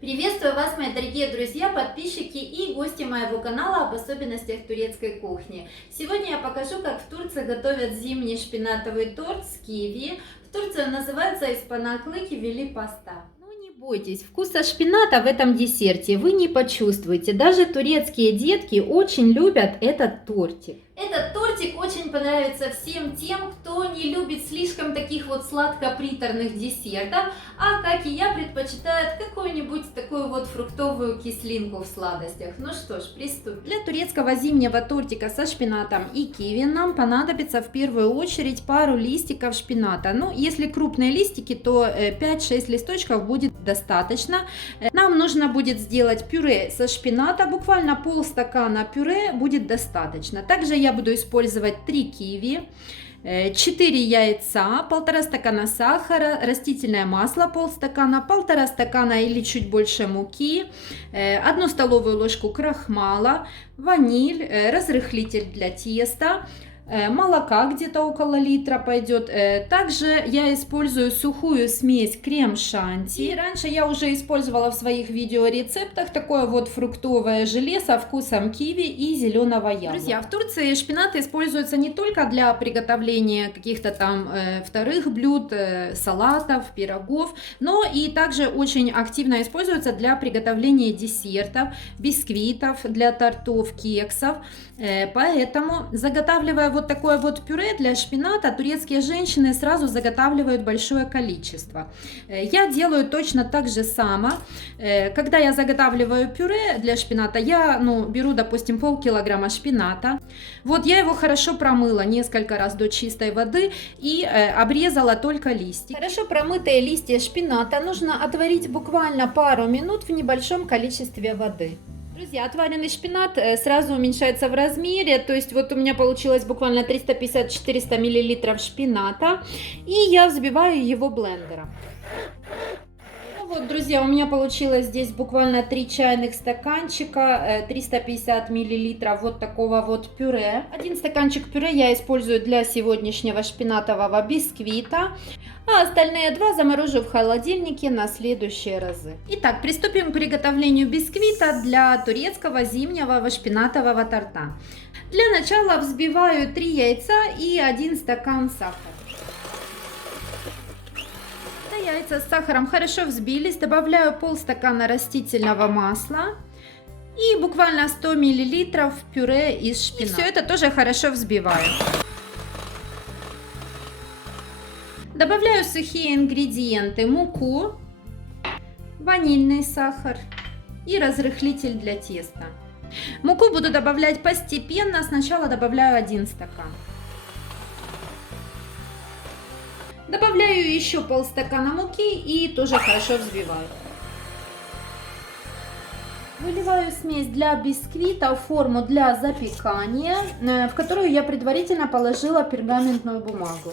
Приветствую вас, мои дорогие друзья, подписчики и гости моего канала об особенностях турецкой кухни. Сегодня я покажу, как в Турции готовят зимний шпинатовый торт с киви. В Турции он называется испанаклы кивили паста. Но не бойтесь, вкуса шпината в этом десерте вы не почувствуете. Даже турецкие детки очень любят этот тортик. Этот тортик очень понравится всем тем, кто не любит слишком таких вот сладко-приторных десертов, а как и я предпочитает какую-нибудь такую вот фруктовую кислинку в сладостях. Ну что ж, приступим. Для турецкого зимнего тортика со шпинатом и киви нам понадобится в первую очередь пару листиков шпината. Ну, если крупные листики, то 5-6 листочков будет достаточно. Нам нужно будет сделать пюре со шпината, буквально полстакана пюре будет достаточно. Также я буду использовать 3 киви, 4 яйца, 1,5 стакана сахара, растительное масло полстакана, 1,5 стакана или чуть больше муки, 1 столовую ложку крахмала, ваниль, разрыхлитель для теста, молока где-то около литра пойдет. Также я использую сухую смесь крем-шанти. И раньше я уже использовала в своих видеорецептах такое вот фруктовое желе со вкусом киви и зеленого яблока. Друзья, в Турции шпинат используется не только для приготовления каких-то там вторых блюд, салатов, пирогов, но и также очень активно используется для приготовления десертов, бисквитов, для тортов, кексов. Поэтому, заготавливая вот такое вот пюре для шпината, турецкие женщины сразу заготавливают большое количество. Я делаю точно так же само. Когда я заготавливаю пюре для шпината, я беру, допустим, полкилограмма шпината. Вот я его хорошо промыла несколько раз до чистой воды и обрезала только листья. Хорошо промытые листья шпината нужно отварить буквально пару минут в небольшом количестве воды. Друзья, отваренный шпинат сразу уменьшается в размере, то есть вот у меня получилось буквально 350-400 мл шпината, и я взбиваю его блендером. Ну вот, друзья, у меня получилось здесь буквально 3 чайных стаканчика, 350 мл вот такого вот пюре. 1 стаканчик пюре я использую для сегодняшнего шпинатового бисквита, а остальные 2 заморожу в холодильнике на следующие разы. Итак, приступим к приготовлению бисквита для турецкого зимнего шпинатового торта. Для начала взбиваю 3 яйца и 1 стакан сахара. Когда яйца с сахаром хорошо взбились, добавляю полстакана растительного масла и буквально 100 мл пюре из шпината. И все это тоже хорошо взбиваю. Добавляю сухие ингредиенты: муку, ванильный сахар и разрыхлитель для теста. Муку буду добавлять постепенно, сначала добавляю 1 стакан. Добавляю еще полстакана муки и тоже хорошо взбиваю. Выливаю смесь для бисквита в форму для запекания, в которую я предварительно положила пергаментную бумагу.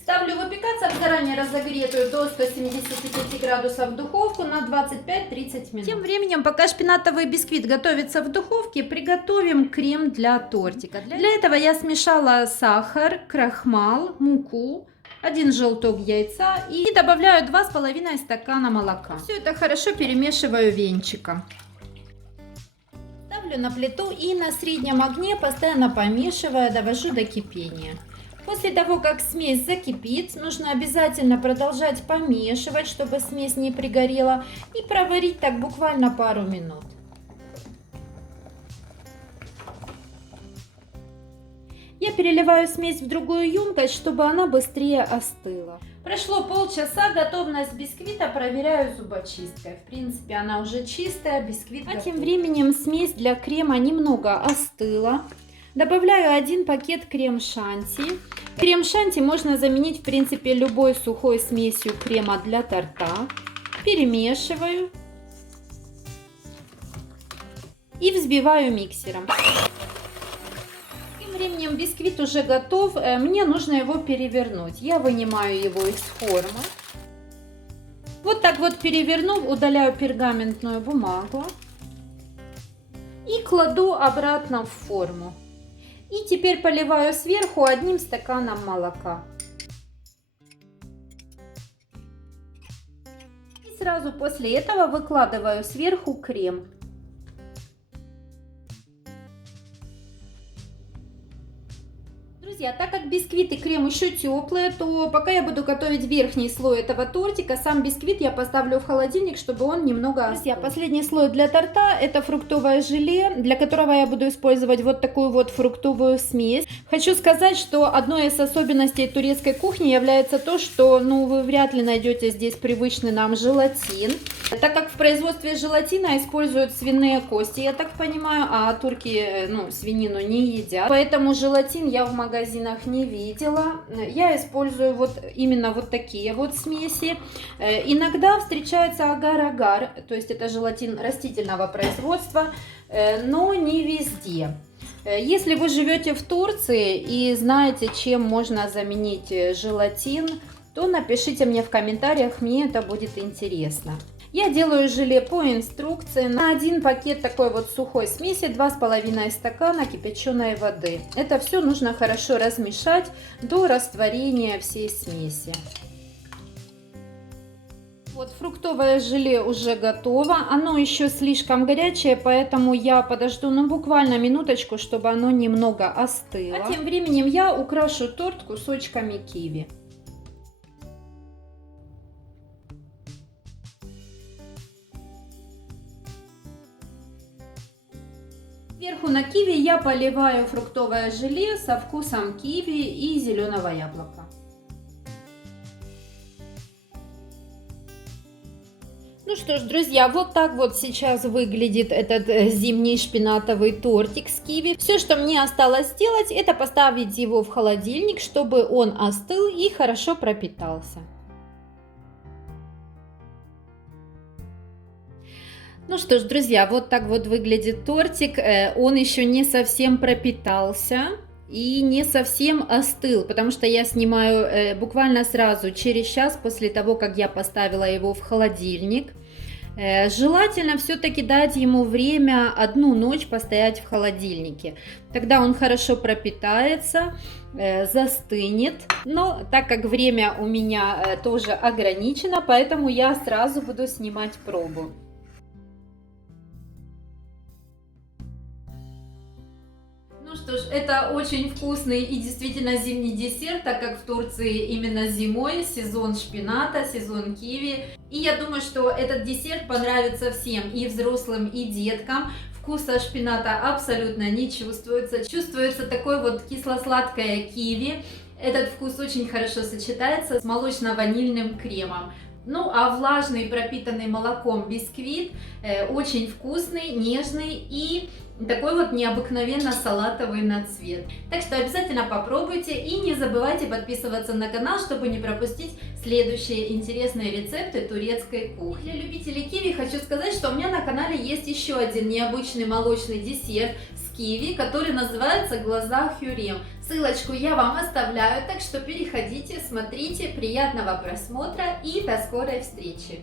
Ставлю выпекаться в заранее разогретую до 175 градусов духовку на 25-30 минут. Тем временем, пока шпинатовый бисквит готовится в духовке, приготовим крем для тортика. Для этого я смешала сахар, крахмал, муку, 1 желток яйца и добавляю 2,5 стакана молока. Все это хорошо перемешиваю венчиком. Ставлю на плиту и на среднем огне, постоянно помешивая, довожу до кипения. После того, как смесь закипит, нужно обязательно продолжать помешивать, чтобы смесь не пригорела, и проварить так буквально пару минут. Я переливаю смесь в другую емкость, чтобы она быстрее остыла. Прошло полчаса, готовность бисквита проверяю зубочисткой. В принципе, она уже чистая, бисквит готов. А тем временем смесь для крема немного остыла. Добавляю 1 пакет крем-шанти. Крем-шанти можно заменить, в принципе, любой сухой смесью крема для торта. Перемешиваю и взбиваю миксером. Тем временем бисквит уже готов. Мне нужно его перевернуть. Я вынимаю его из формы. Вот так вот перевернув, удаляю пергаментную бумагу и кладу обратно в форму. И теперь поливаю сверху 1 стаканом молока. сразу после этого выкладываю сверху крем. Друзья, так как бисквит и крем еще теплые, то пока я буду готовить верхний слой этого тортика, сам бисквит я поставлю в холодильник, чтобы он немного остыл. Друзья, последний слой для торта — это фруктовое желе, для которого я буду использовать вот такую вот фруктовую смесь. Хочу сказать, что одной из особенностей турецкой кухни является то, что вы вряд ли найдете здесь привычный нам желатин, так как в производстве желатина используют свиные кости, я так понимаю, а турки свинину не едят, поэтому желатин я в магазинах не видела. Я использую именно вот такие вот смеси. Иногда встречается агар-агар, то есть это желатин растительного производства, но не везде. Если вы живете в Турции и знаете, чем можно заменить желатин, то напишите мне в комментариях, мне это будет интересно. Я делаю желе по инструкции. На один пакет такой вот сухой смеси 2,5 стакана кипяченой воды. Это все нужно хорошо размешать до растворения всей смеси. Вот фруктовое желе уже готово. Оно еще слишком горячее, поэтому я подожду буквально минуточку, чтобы оно немного остыло. А тем временем я украшу торт кусочками киви. Сверху на киви я поливаю фруктовое желе со вкусом киви и зеленого яблока. Ну что ж, друзья, вот так вот сейчас выглядит этот зимний шпинатовый тортик с киви. Все, что мне осталось сделать, это поставить его в холодильник, чтобы он остыл и хорошо пропитался. Ну что ж, друзья, вот так вот выглядит тортик. Он еще не совсем пропитался и не совсем остыл, потому что я снимаю буквально сразу, через час после того, как я поставила его в холодильник. Желательно все-таки дать ему время одну ночь постоять в холодильнике. Тогда он хорошо пропитается, застынет. Но так как время у меня тоже ограничено, поэтому я сразу буду снимать пробу. Ну что ж, это очень вкусный и действительно зимний десерт, так как в Турции именно зимой сезон шпината, сезон киви. И я думаю, что этот десерт понравится всем, и взрослым, и деткам. Вкуса шпината абсолютно не чувствуется. Чувствуется такой вот кисло-сладкое киви. Этот вкус очень хорошо сочетается с молочно-ванильным кремом. Ну а влажный, пропитанный молоком бисквит очень вкусный, нежный и такой вот необыкновенно салатовый на цвет. Так что обязательно попробуйте и не забывайте подписываться на канал, чтобы не пропустить следующие интересные рецепты турецкой кухни. Для любителей киви хочу сказать, что у меня на канале есть еще один необычный молочный десерт с киви, который называется глаза Хюррем. Ссылочку я вам оставляю, так что переходите, смотрите, приятного просмотра и до скорой встречи!